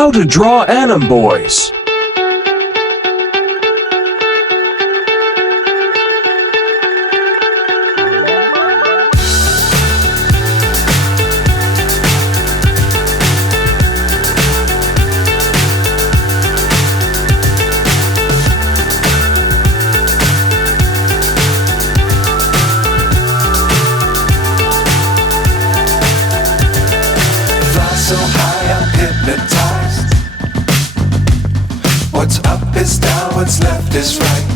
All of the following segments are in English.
How to draw anim boys. So high I'm hypnotized. What's up is down, what's left is right.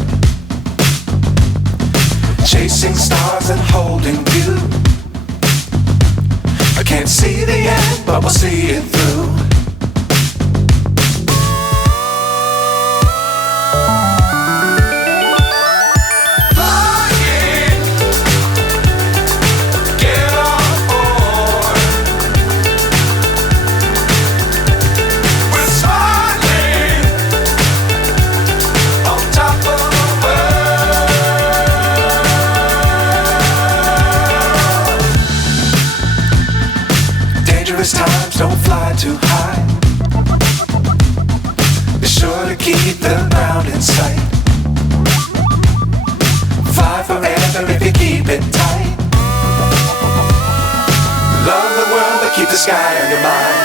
Chasing stars and holding you. I can't see the end, but we'll see it through. Times don't fly too high. Be sure to keep the ground in sight. Fly forever if you keep it tight. Love the world but keep the sky on your mind.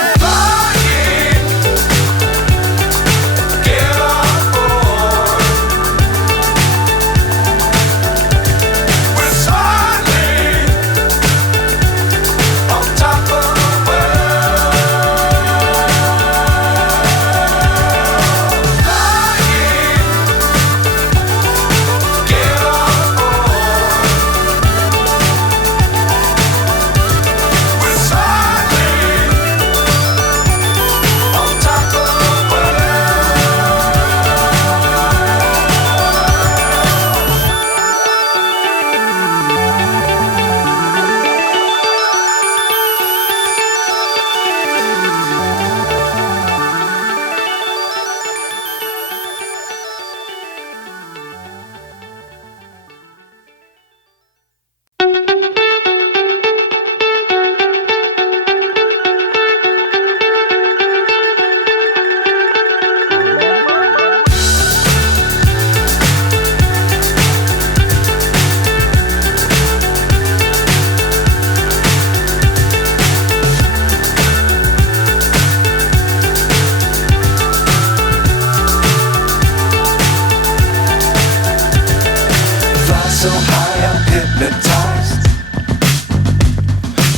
So high I'm hypnotized.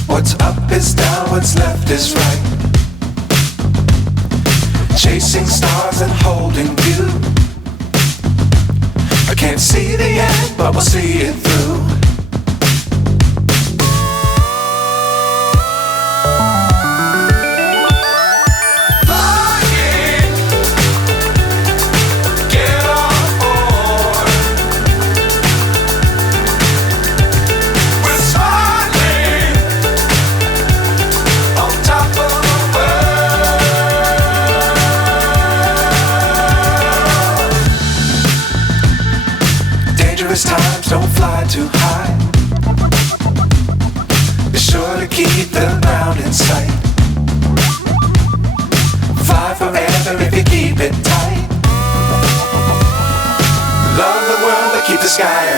What's up is down, what's left is right. Chasing stars and holding you. I can't see the end, but we'll see it through. Times don't fly too high. Be sure to keep the ground in sight. Fly forever if you keep it tight. Love the world but keep the sky